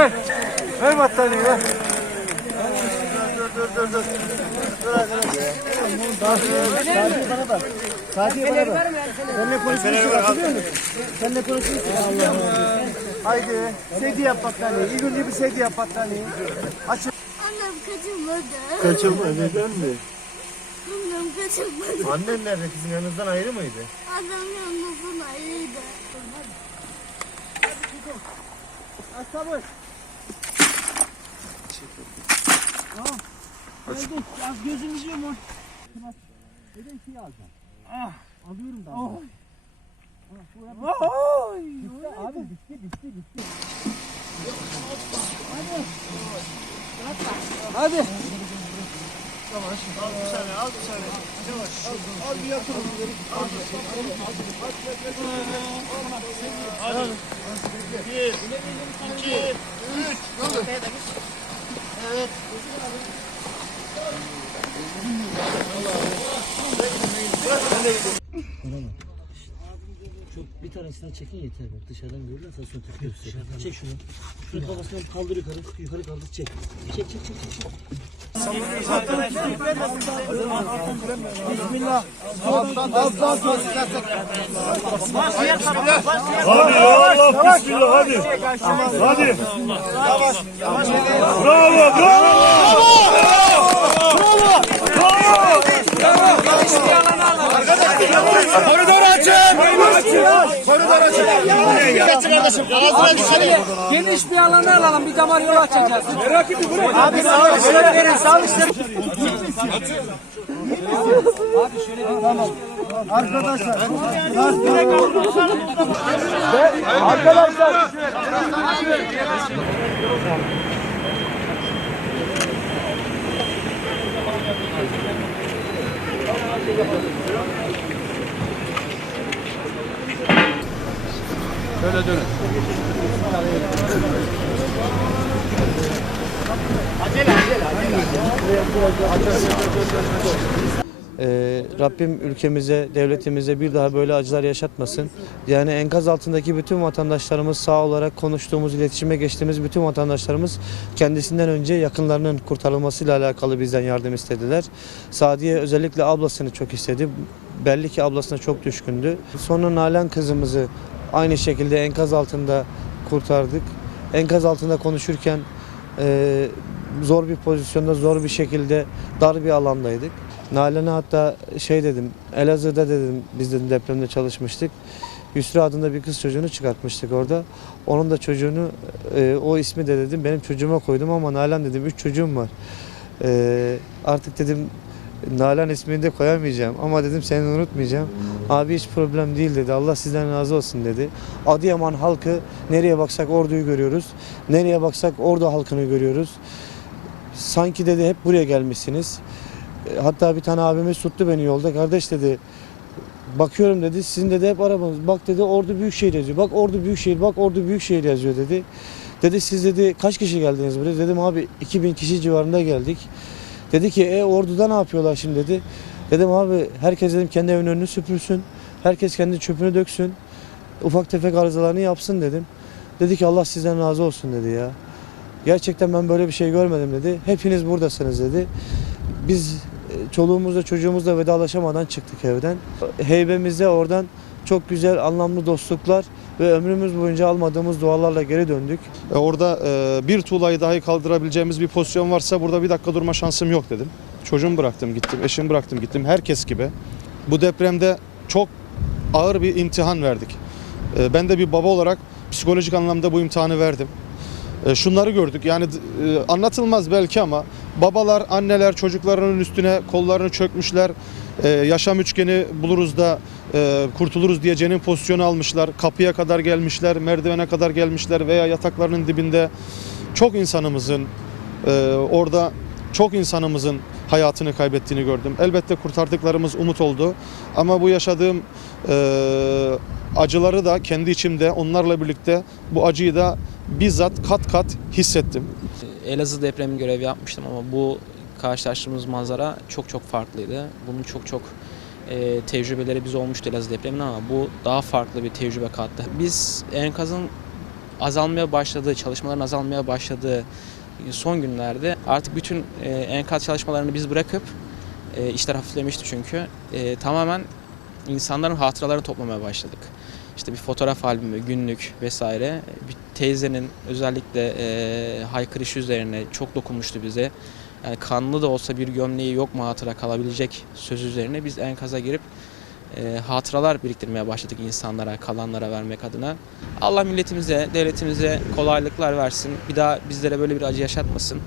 ver. Ver battaniyeyi ver. Dur dur dur dur. Dur arkadaşlar. Bana bak. Bana bak. Seninle konuşuyorsun hatırlıyor musun? Seninle konuşuyorsun. Allah Allah. Haydi. Sedye yap battaniyeyi. İlk önce bir sedye yap battaniyeyi. Aç. Annem kaçırmadı. Kaçırma neden mi? Annem kaçırmadı. Annen nerede? Sizin yanınızdan ayrı mıydı? Annem yanımızdan ayrıydı. Aç sabır. Geldik. Az gözümüz yiyor mu? Bir de ikiyi alacağım. Ah. Alıyorum da. Oh. Oy. Bitti abi bitti bitti bitti. Hadi. Hadi. Al bir saniye, al bir saniye. Yavaş. Al, al bir yakalım. Al, Hadi. Bir, iki, üç. Evet. Çok bir tanesini çekin yeter bak dışarıdan görürlerse sonra tutuyorsun. Çek şunu. Şunu kafasından kaldır yukarı. Yukarı kaldır çek. Çek çek çek çek. çek. Bismillah. Hadi Allah bismillah hadi. Hadi. Bravo bravo. Koridor açın. Geç kardeşim. Ağzına dışarı. Geniş bir alanı alalım, bir damar yolu açacağız. Merak etme buraya. Abi sağ işleri verin. Sağ işleri. Arkadaşlar. Arkadaşlar. Ee, Rabbim ülkemize, devletimize bir daha böyle acılar yaşatmasın. Yani enkaz altındaki bütün vatandaşlarımız sağ olarak konuştuğumuz, iletişime geçtiğimiz bütün vatandaşlarımız kendisinden önce yakınlarının kurtarılmasıyla alakalı bizden yardım istediler. Sadiye özellikle ablasını çok istedi. Belli ki ablasına çok düşkündü. Sonra Nalan kızımızı aynı şekilde enkaz altında kurtardık. Enkaz altında konuşurken e, zor bir pozisyonda, zor bir şekilde dar bir alandaydık. Nalan'a hatta şey dedim, Elazığ'da dedim biz dedim depremde çalışmıştık. Yusra adında bir kız çocuğunu çıkartmıştık orada. Onun da çocuğunu, e, o ismi de dedim benim çocuğuma koydum ama Nalan dedim üç çocuğum var. E, artık dedim Nalan ismini de koyamayacağım ama dedim seni unutmayacağım. Abi hiç problem değil dedi. Allah sizden razı olsun dedi. Adıyaman halkı nereye baksak orduyu görüyoruz. Nereye baksak ordu halkını görüyoruz. Sanki dedi hep buraya gelmişsiniz. E, Hatta bir tane abimiz tuttu beni yolda. Kardeş dedi bakıyorum dedi sizin dedi hep arabanız. Bak dedi Ordu Büyükşehir yazıyor. Bak Ordu Büyükşehir, bak Ordu Büyükşehir yazıyor dedi. Dedi siz dedi kaç kişi geldiniz buraya? Dedim abi 2000 kişi civarında geldik. Dedi ki e Ordu'da ne yapıyorlar şimdi dedi. Dedim abi herkes dedim kendi evinin önünü süpürsün. Herkes kendi çöpünü döksün. Ufak tefek arızalarını yapsın dedim. Dedi ki Allah sizden razı olsun dedi ya. Gerçekten ben böyle bir şey görmedim dedi. Hepiniz buradasınız dedi. Biz e, çoluğumuzla çocuğumuzla vedalaşamadan çıktık evden. Heybemizde oradan çok güzel anlamlı dostluklar ve ömrümüz boyunca almadığımız dualarla geri döndük. E, Orada e, bir tuğlayı dahi kaldırabileceğimiz bir pozisyon varsa burada bir dakika durma şansım yok dedim. Çocuğumu bıraktım gittim, eşimi bıraktım gittim. Herkes gibi. Bu depremde çok ağır bir imtihan verdik. E, Ben de bir baba olarak psikolojik anlamda bu imtihanı verdim. E, Şunları gördük yani e, anlatılmaz belki ama babalar, anneler çocuklarının üstüne kollarını çökmüşler. E, Yaşam üçgeni buluruz da kurtuluruz diye cenin pozisyonu almışlar. Kapıya kadar gelmişler, merdivene kadar gelmişler veya yataklarının dibinde çok insanımızın orada çok insanımızın hayatını kaybettiğini gördüm. Elbette kurtardıklarımız umut oldu. Ama bu yaşadığım e, acıları da kendi içimde onlarla birlikte bu acıyı da bizzat kat kat hissettim. Elazığ depremi görevi yapmıştım ama bu karşılaştığımız manzara çok çok farklıydı. Bunun çok çok e, tecrübeleri biz olmuştu Elazığ depreminin ama bu daha farklı bir tecrübe kattı. Biz enkazın azalmaya başladığı, çalışmaların azalmaya başladığı son günlerde artık bütün e, enkaz çalışmalarını biz bırakıp e, işler hafiflemişti çünkü e, tamamen insanların hatıralarını toplamaya başladık. İşte bir fotoğraf albümü, günlük vesaire. Bir teyzenin özellikle e, haykırışı üzerine çok dokunmuştu bize. Yani kanlı da olsa bir gömleği yok mu hatıra kalabilecek söz üzerine biz enkaza girip e, hatıralar biriktirmeye başladık insanlara, kalanlara vermek adına. Allah milletimize, devletimize kolaylıklar versin. Bir daha bizlere böyle bir acı yaşatmasın.